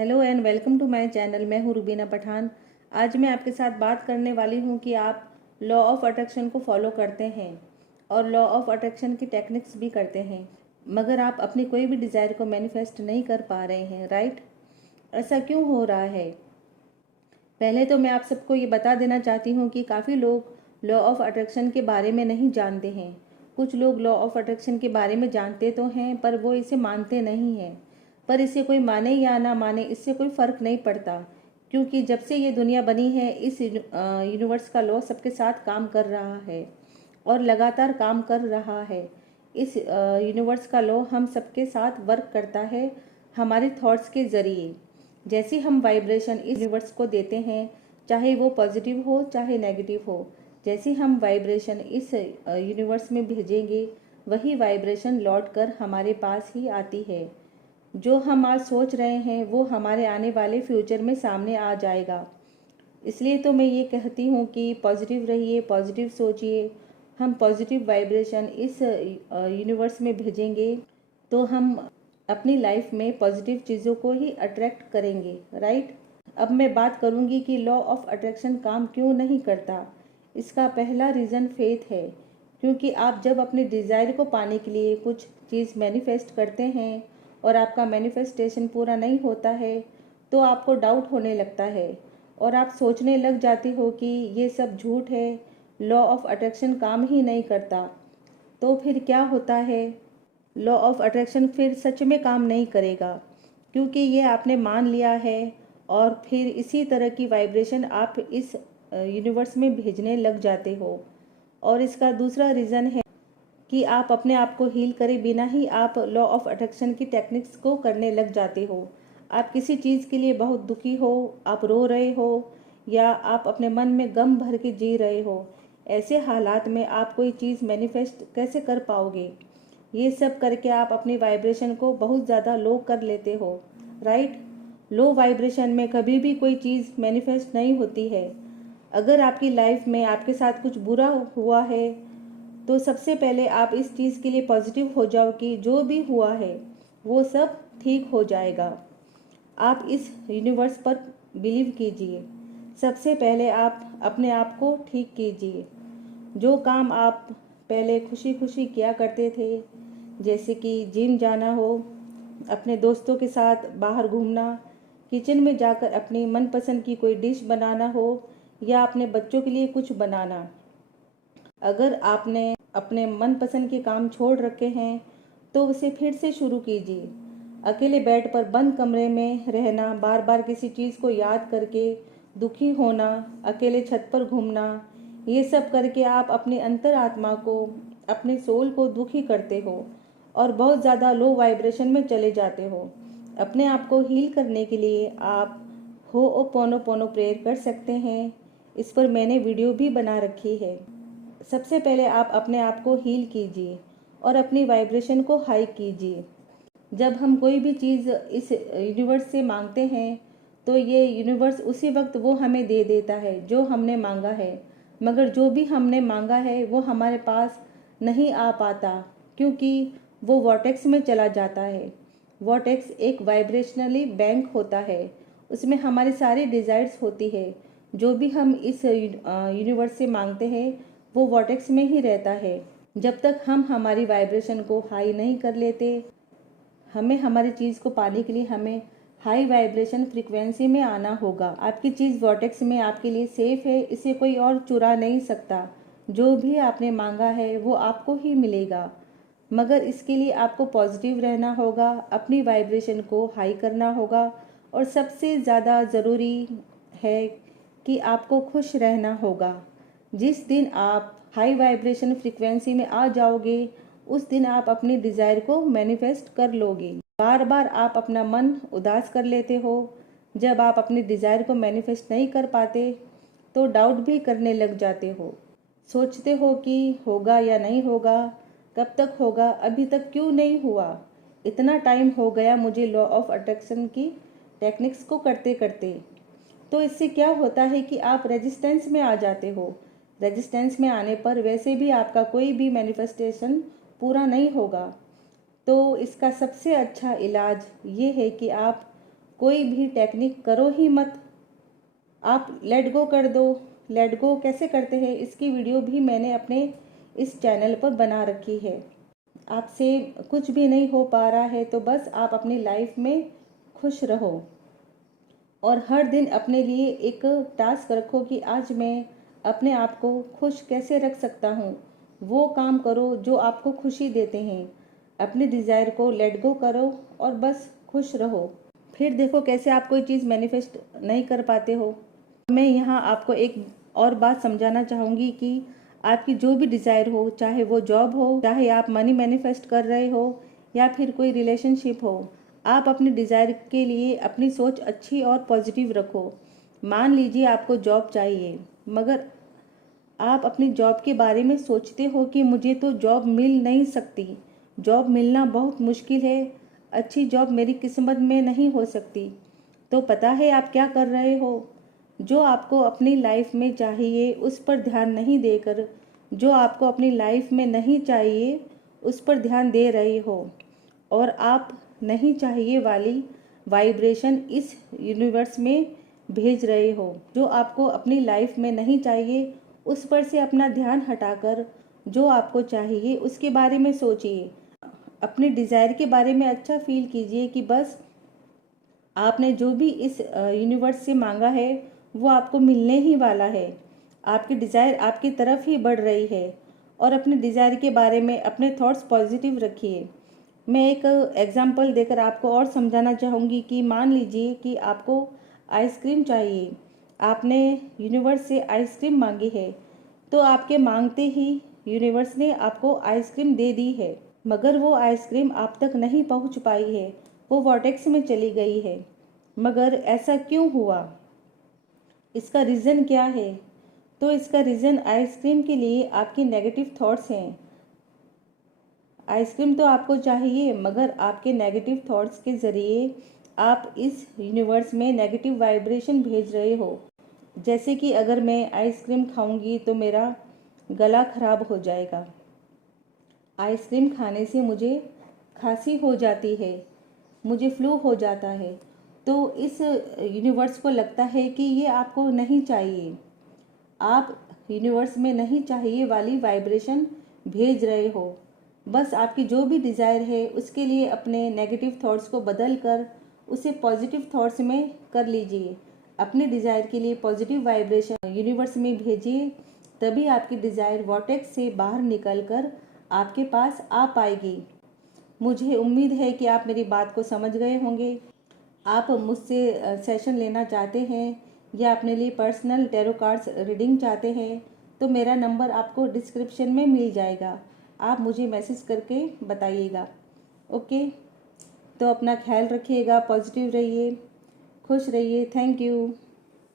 Hello and welcome to my channel. मैं हूँ रुबीना पठान। आज मैं आपके साथ बात करने वाली हूँ कि आप लॉ ऑफ अट्रैक्शन को फॉलो करते हैं और लॉ ऑफ अट्रैक्शन की टेक्निक्स भी करते हैं, मगर आप अपनी कोई भी डिज़ायर को मैनिफेस्ट नहीं कर पा रहे हैं, राइट? ऐसा क्यों हो रहा है? पहले तो मैं आप सबको ये बता देना चाहती हूँ कि काफ़ी लोग लॉ ऑफ अट्रैक्शन के बारे में नहीं जानते हैं। कुछ लोग लॉ ऑफ अट्रैक्शन के बारे में जानते तो हैं, पर वो इसे मानते नहीं हैं। पर इसे कोई माने या ना माने, इससे कोई फ़र्क नहीं पड़ता, क्योंकि जब से ये दुनिया बनी है इस यूनिवर्स का लॉ सबके साथ काम कर रहा है और लगातार काम कर रहा है। इस यूनिवर्स का लॉ हम सबके साथ वर्क करता है हमारे थॉट्स के ज़रिए। जैसे हम वाइब्रेशन इस यूनिवर्स को देते हैं, चाहे वो पॉजिटिव हो चाहे नेगेटिव हो, जैसे हम वाइब्रेशन इस यूनिवर्स में भेजेंगे, वही वाइब्रेशन लौट कर हमारे पास ही आती है। जो हम आज सोच रहे हैं वो हमारे आने वाले फ्यूचर में सामने आ जाएगा। इसलिए तो मैं ये कहती हूँ कि पॉजिटिव रहिए, पॉजिटिव सोचिए। हम पॉजिटिव वाइब्रेशन इस यूनिवर्स में भेजेंगे तो हम अपनी लाइफ में पॉजिटिव चीज़ों को ही अट्रैक्ट करेंगे, राइट? अब मैं बात करूँगी कि लॉ ऑफ अट्रैक्शन काम क्यों नहीं करता। इसका पहला रीज़न फेथ है, क्योंकि आप जब अपने डिज़ायर को पाने के लिए कुछ चीज़ मैनिफेस्ट करते हैं और आपका मैनिफेस्टेशन पूरा नहीं होता है, तो आपको डाउट होने लगता है और आप सोचने लग जाते हो कि ये सब झूठ है, लॉ ऑफ अट्रैक्शन काम ही नहीं करता। तो फिर क्या होता है? लॉ ऑफ अट्रैक्शन फिर सच में काम नहीं करेगा, क्योंकि ये आपने मान लिया है और फिर इसी तरह की वाइब्रेशन आप इस यूनिवर्स में भेजने लग जाते हो। और इसका दूसरा रीज़न है कि आप अपने आप को हील करे बिना ही आप लॉ ऑफ अट्रैक्शन की टेक्निक्स को करने लग जाते हो। आप किसी चीज़ के लिए बहुत दुखी हो, आप रो रहे हो या आप अपने मन में गम भर के जी रहे हो, ऐसे हालात में आप कोई चीज़ मैनिफेस्ट कैसे कर पाओगे? ये सब करके आप अपनी वाइब्रेशन को बहुत ज़्यादा लो कर लेते हो, राइट? लो वाइब्रेशन में कभी भी कोई चीज़ मैनिफेस्ट नहीं होती है। अगर आपकी लाइफ में आपके साथ कुछ बुरा हुआ है, तो सबसे पहले आप इस चीज़ के लिए पॉजिटिव हो जाओ कि जो भी हुआ है वो सब ठीक हो जाएगा। आप इस यूनिवर्स पर बिलीव कीजिए। सबसे पहले आप अपने आप को ठीक कीजिए। जो काम आप पहले खुशी खुशी किया करते थे, जैसे कि जिम जाना हो, अपने दोस्तों के साथ बाहर घूमना, किचन में जाकर अपनी मनपसंद की कोई डिश बनाना हो या अपने बच्चों के लिए कुछ बनाना, अगर आपने अपने मनपसंद के काम छोड़ रखे हैं तो उसे फिर से शुरू कीजिए। अकेले बेड पर बंद कमरे में रहना, बार बार किसी चीज़ को याद करके दुखी होना, अकेले छत पर घूमना, ये सब करके आप अपनी अंतरात्मा को, अपने सोल को दुखी करते हो और बहुत ज़्यादा लो वाइब्रेशन में चले जाते हो। अपने आप को हील करने के लिए आप होओपोनोपोनो प्रेयर कर सकते हैं। इस पर मैंने वीडियो भी बना रखी है। सबसे पहले आप अपने आप को हील कीजिए और अपनी वाइब्रेशन को हाई कीजिए। जब हम कोई भी चीज़ इस यूनिवर्स से मांगते हैं, तो ये यूनिवर्स उसी वक्त वो हमें दे देता है जो हमने मांगा है, मगर जो भी हमने मांगा है वो हमारे पास नहीं आ पाता, क्योंकि वो वॉर्टेक्स में चला जाता है। वॉर्टेक्स एक वाइब्रेशनली बैंक होता है, उसमें हमारी सारी डिज़ायर्स होती है। जो भी हम इस यूनिवर्स से मांगते हैं वो वॉर्टेक्स में ही रहता है। जब तक हम हमारी वाइब्रेशन को हाई नहीं कर लेते, हमें हमारी चीज़ को पाने के लिए हमें हाई वाइब्रेशन फ्रीक्वेंसी में आना होगा। आपकी चीज़ वॉर्टेक्स में आपके लिए सेफ है, इसे कोई और चुरा नहीं सकता। जो भी आपने मांगा है वो आपको ही मिलेगा, मगर इसके लिए आपको पॉजिटिव रहना होगा, अपनी वाइब्रेशन को हाई करना होगा और सबसे ज़्यादा ज़रूरी है कि आपको खुश रहना होगा। जिस दिन आप हाई वाइब्रेशन फ्रीक्वेंसी में आ जाओगे, उस दिन आप अपनी डिज़ायर को मैनिफेस्ट कर लोगे। बार बार आप अपना मन उदास कर लेते हो। जब आप अपनी डिज़ायर को मैनिफेस्ट नहीं कर पाते तो डाउट भी करने लग जाते हो। सोचते हो कि होगा या नहीं होगा, कब तक होगा, अभी तक क्यों नहीं हुआ, इतना टाइम हो गया मुझे लॉ ऑफ अट्रैक्शन की टेक्निक्स को करते करते। तो इससे क्या होता है कि आप रेजिस्टेंस में आ जाते हो। रेजिस्टेंस में आने पर वैसे भी आपका कोई भी मैनिफेस्टेशन पूरा नहीं होगा। तो इसका सबसे अच्छा इलाज ये है कि आप कोई भी टेक्निक करो ही मत, आप लेट गो कर दो। लेट गो कैसे करते हैं इसकी वीडियो भी मैंने अपने इस चैनल पर बना रखी है। आपसे कुछ भी नहीं हो पा रहा है तो बस आप अपनी लाइफ में खुश रहो और हर दिन अपने लिए एक टास्क रखो कि आज मैं अपने आप को खुश कैसे रख सकता हूँ। वो काम करो जो आपको खुशी देते हैं। अपने डिज़ायर को लेट गो करो और बस खुश रहो। फिर देखो कैसे आप कोई चीज़ मैनिफेस्ट नहीं कर पाते हो। मैं यहाँ आपको एक और बात समझाना चाहूँगी कि आपकी जो भी डिज़ायर हो, चाहे वो जॉब हो, चाहे आप मनी मैनिफेस्ट कर रहे हो या फिर कोई रिलेशनशिप हो, आप अपने डिज़ायर के लिए अपनी सोच अच्छी और पॉजिटिव रखो। मान लीजिए आपको जॉब चाहिए, मगर आप अपनी जॉब के बारे में सोचते हो कि मुझे तो जॉब मिल नहीं सकती, जॉब मिलना बहुत मुश्किल है, अच्छी जॉब मेरी किस्मत में नहीं हो सकती। तो पता है आप क्या कर रहे हो? जो आपको अपनी लाइफ में चाहिए उस पर ध्यान नहीं देकर जो आपको अपनी लाइफ में नहीं चाहिए उस पर ध्यान दे रहे हो, और आप नहीं चाहिए वाली वाइब्रेशन इस यूनिवर्स में भेज रहे हो। जो आपको अपनी लाइफ में नहीं चाहिए उस पर से अपना ध्यान हटाकर जो आपको चाहिए उसके बारे में सोचिए। अपने डिज़ायर के बारे में अच्छा फील कीजिए कि बस आपने जो भी इस यूनिवर्स से मांगा है वो आपको मिलने ही वाला है। आपकी डिज़ायर आपकी तरफ ही बढ़ रही है और अपने डिज़ायर के बारे में अपने थॉट्स पॉजिटिव रखिए। मैं एक एग्जांपल देकर आपको और समझाना चाहूँगी कि मान लीजिए कि आपको आइसक्रीम चाहिए, आपने यूनिवर्स से आइसक्रीम मांगी है, तो आपके मांगते ही यूनिवर्स ने आपको आइसक्रीम दे दी है, मगर वो आइसक्रीम आप तक नहीं पहुंच पाई है, वो वॉर्टेक्स में चली गई है। मगर ऐसा क्यों हुआ? इसका रीज़न क्या है? तो इसका रीज़न आइसक्रीम के लिए आपकी नेगेटिव थॉट्स हैं। आइसक्रीम तो आपको चाहिए, मगर आपके नेगेटिव थॉट्स के ज़रिए आप इस यूनिवर्स में नेगेटिव वाइब्रेशन भेज रहे हो। जैसे कि अगर मैं आइसक्रीम खाऊंगी तो मेरा गला खराब हो जाएगा, आइसक्रीम खाने से मुझे खांसी हो जाती है, मुझे फ्लू हो जाता है। तो इस यूनिवर्स को लगता है कि ये आपको नहीं चाहिए, आप यूनिवर्स में नहीं चाहिए वाली वाइब्रेशन भेज रहे हो। बस आपकी जो भी डिज़ायर है उसके लिए अपने नेगेटिव थॉट्स को बदल कर उसे पॉजिटिव थॉट्स में कर लीजिए। अपने डिज़ायर के लिए पॉजिटिव वाइब्रेशन यूनिवर्स में भेजिए, तभी आपकी डिज़ायर वॉर्टेक्स से बाहर निकल कर आपके पास आ पाएगी। मुझे उम्मीद है कि आप मेरी बात को समझ गए होंगे। आप मुझसे सेशन लेना चाहते हैं या अपने लिए पर्सनल टैरो कार्ड्स रीडिंग चाहते हैं तो मेरा नंबर आपको डिस्क्रिप्शन में मिल जाएगा, आप मुझे मैसेज करके बताइएगा। ओके, तो अपना ख्याल रखिएगा, पॉजिटिव रहिए, खुश रहिए। Thank you.